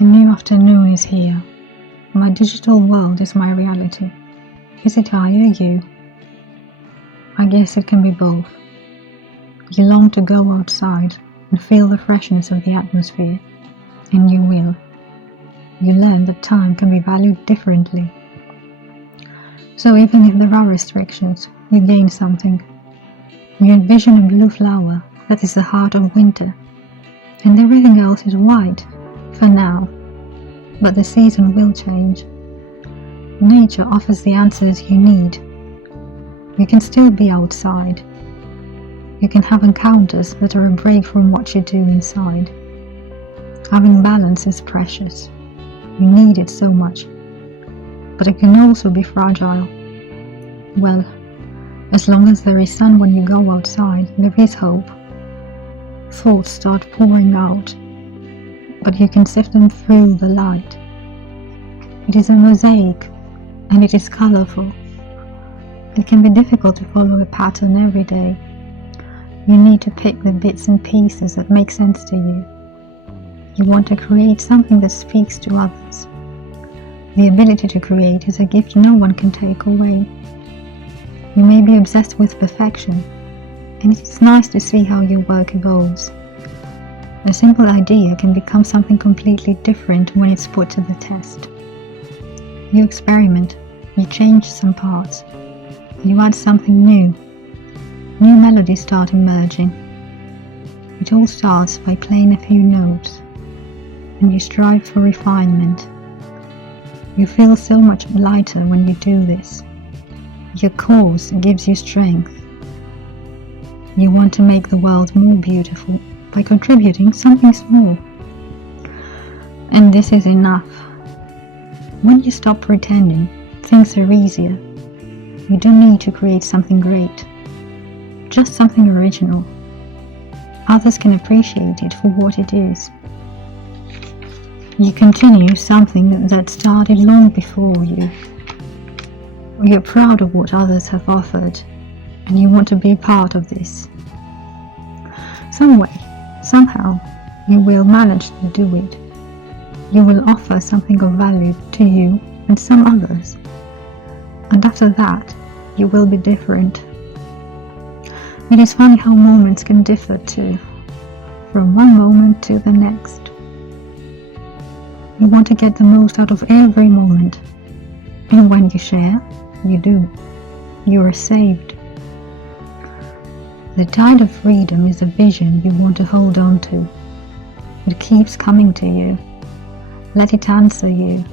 A new afternoon is here. My digital world is my reality. Is it I or you? I guess it can be both. You long to go outside and feel the freshness of the atmosphere, and you will. You learn that time can be valued differently. So even if there are restrictions, you gain something. You envision a blue flower that is the heart of winter, and everything else is white, for now. But the season will change. Nature offers the answers you need. You can still be outside. You can have encounters that are a break from what you do inside. Having balance is precious. You need it so much. But it can also be fragile. Well, as long as there is sun when you go outside, there is hope. Thoughts start pouring out, but you can sift them through the light. It is a mosaic, and it is colorful. It can be difficult to follow a pattern every day. You need to pick the bits and pieces that make sense to you. You want to create something that speaks to others. The ability to create is a gift no one can take away. You may be obsessed with perfection, and it is nice to see how your work evolves. A simple idea can become something completely different when it's put to the test. You experiment, you change some parts, you add something new. New melodies start emerging. It all starts by playing a few notes, and you strive for refinement. You feel so much lighter when you do this. Your cause gives you strength. You want to make the world more beautiful by contributing something small. And this is enough. When you stop pretending, things are easier. You don't need to create something great, just something original. Others can appreciate it for what it is. You continue something that started long before you. You're proud of what others have offered, and you want to be part of this. Some way, somehow, you will manage to do it. You will offer something of value to you and some others. And after that, you will be different. It is funny how moments can differ too, from one moment to the next. You want to get the most out of every moment, and when you share, you do. You are saved. The tide of freedom is a vision you want to hold on to. It keeps coming to you. Let it answer you.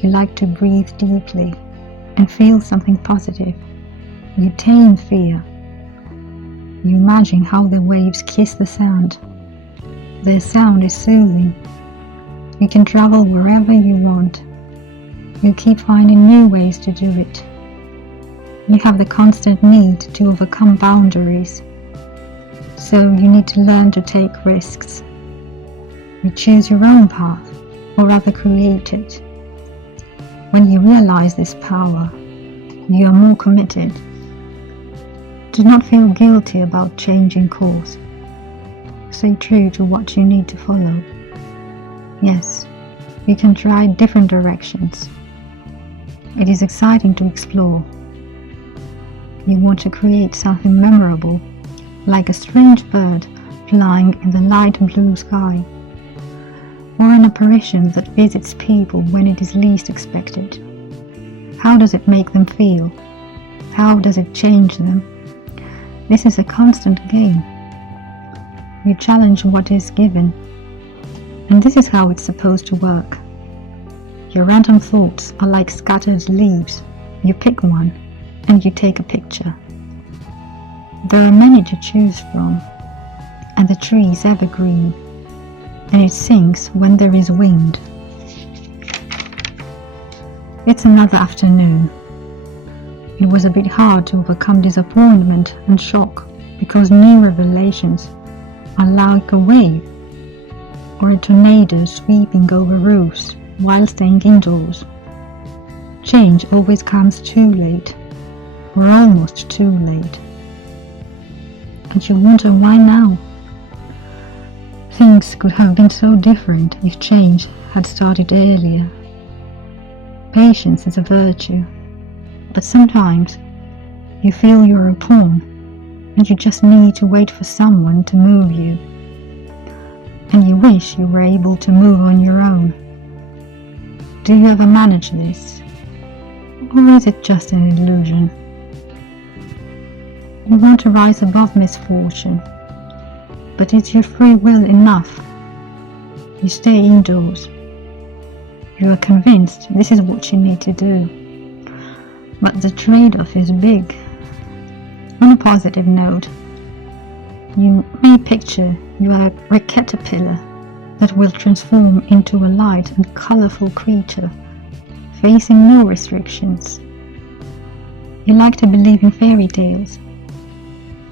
You like to breathe deeply and feel something positive. You tame fear. You imagine how the waves kiss the sand. Their sound is soothing. You can travel wherever you want. You keep finding new ways to do it. You have the constant need to overcome boundaries. So you need to learn to take risks. You choose your own path, or rather create it. When you realize this power, you are more committed. Do not feel guilty about changing course. Stay true to what you need to follow. Yes, you can try different directions. It is exciting to explore. You want to create something memorable, like a strange bird flying in the light blue sky, or an apparition that visits people when it is least expected. How does it make them feel? How does it change them? This is a constant game. You challenge what is given, and this is how it's supposed to work. Your random thoughts are like scattered leaves. You pick one, and you take a picture. There are many to choose from, and the tree is evergreen, and it sings when there is wind. It's another afternoon. It was a bit hard to overcome disappointment and shock because new revelations are like a wave or a tornado sweeping over roofs while staying indoors. Change always comes too late, or almost too late. And you wonder why now? Things could have been so different if change had started earlier. Patience is a virtue, but sometimes you feel you're a pawn and you just need to wait for someone to move you. And you wish you were able to move on your own. Do you ever manage this? Or is it just an illusion? You want to rise above misfortune, but is your free will enough? You stay indoors. You are convinced this is what you need to do, but the trade-off is big. On a positive note, you may picture you are a caterpillar that will transform into a light and colorful creature, facing no restrictions. You like to believe in fairy tales,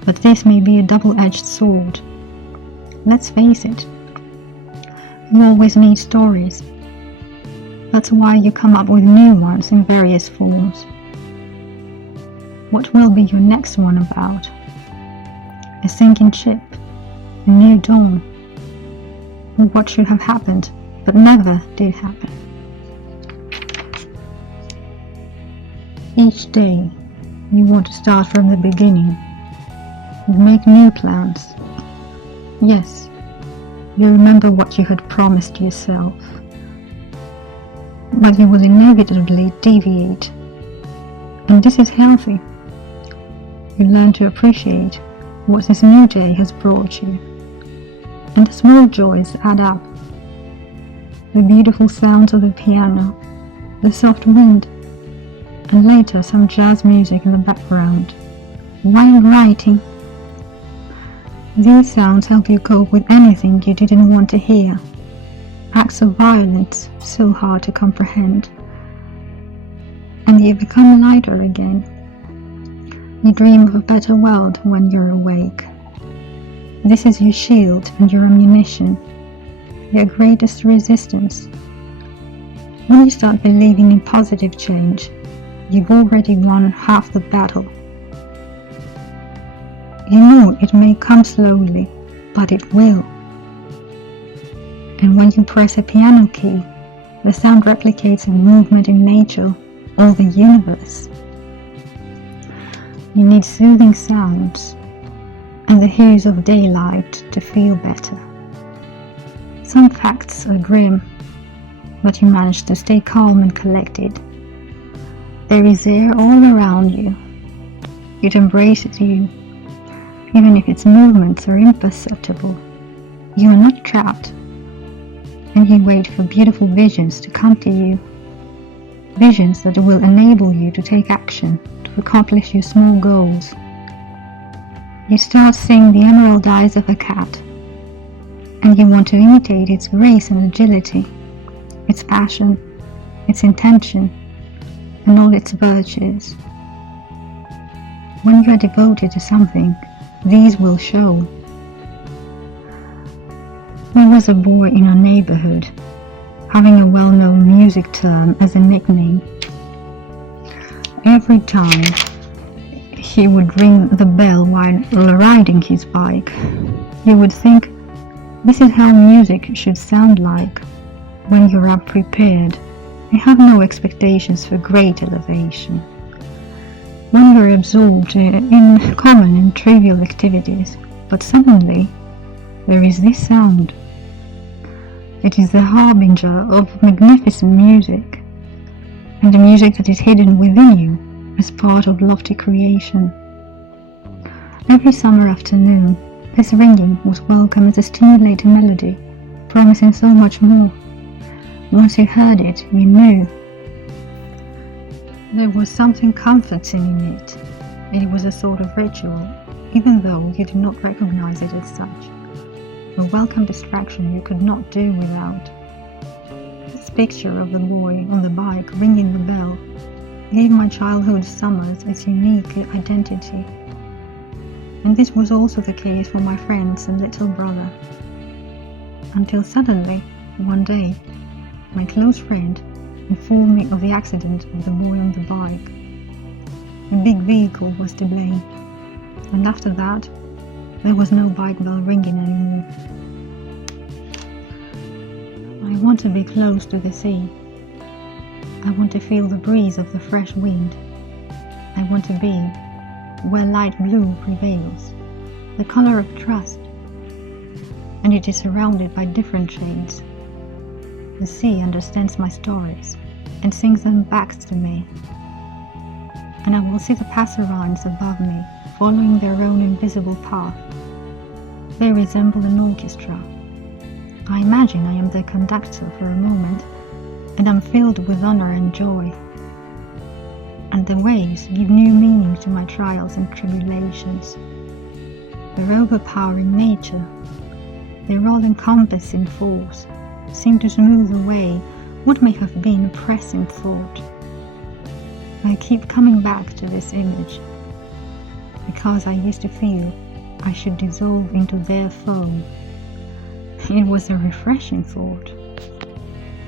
but this may be a double-edged sword. Let's face it, you always need stories. That's why you come up with new ones in various forms. What will be your next one about? A sinking ship? A new dawn? Or what should have happened, but never did happen? Each day, you want to start from the beginning and make new plans. Yes, you remember what you had promised yourself, but you will inevitably deviate, and this is healthy. You learn to appreciate what this new day has brought you, and the small joys add up. The beautiful sounds of the piano, the soft wind, and later some jazz music in the background, while writing. These sounds help you cope with anything you didn't want to hear. Acts of violence so hard to comprehend. And you become lighter again. You dream of a better world when you're awake. This is your shield and your ammunition, your greatest resistance. When you start believing in positive change, you've already won half the battle. You know it may come slowly, but it will. And when you press a piano key, the sound replicates a movement in nature or the universe. You need soothing sounds and the hues of daylight to feel better. Some facts are grim, but you manage to stay calm and collected. There is air all around you. It embraces you, even if its movements are imperceptible. You are not trapped, and you wait for beautiful visions to come to you. Visions that will enable you to take action, to accomplish your small goals. You start seeing the emerald eyes of a cat, and you want to imitate its grace and agility, its passion, its intention, and all its virtues. When you are devoted to something, these will show. There was a boy in our neighborhood, having a well-known music term as a nickname. Every time he would ring the bell while riding his bike, you would think, this is how music should sound like when you're unprepared and have no expectations for great elevation. When you're absorbed in common and trivial activities, but suddenly there is this sound. It is the harbinger of magnificent music, and the music that is hidden within you as part of lofty creation. Every summer afternoon, this ringing was welcome as a stimulating melody, promising so much more. Once you heard it, you knew. There was something comforting in it. It was a sort of ritual, even though you did not recognize it as such. A welcome distraction you could not do without. This picture of the boy on the bike ringing the bell gave my childhood summers its unique identity. And this was also the case for my friend's little brother. Until suddenly, one day, my close friend informed me of the accident of the boy on the bike. A big vehicle was to blame, and after that, there was no bike bell ringing anymore. want to be close to the sea. I want to feel the breeze of the fresh wind. I want to be where light blue prevails, the color of trust, and it is surrounded by different shades. The sea understands my stories and sings them back to me, and I will see the passerines above me following their own invisible path. They resemble an orchestra. I imagine I am their conductor for a moment, and am filled with honor and joy. And the waves give new meaning to my trials and tribulations. Their overpowering nature, their all-encompassing force, seem to smooth away what may have been a pressing thought. I keep coming back to this image, because I used to feel I should dissolve into their foam. It was a refreshing thought.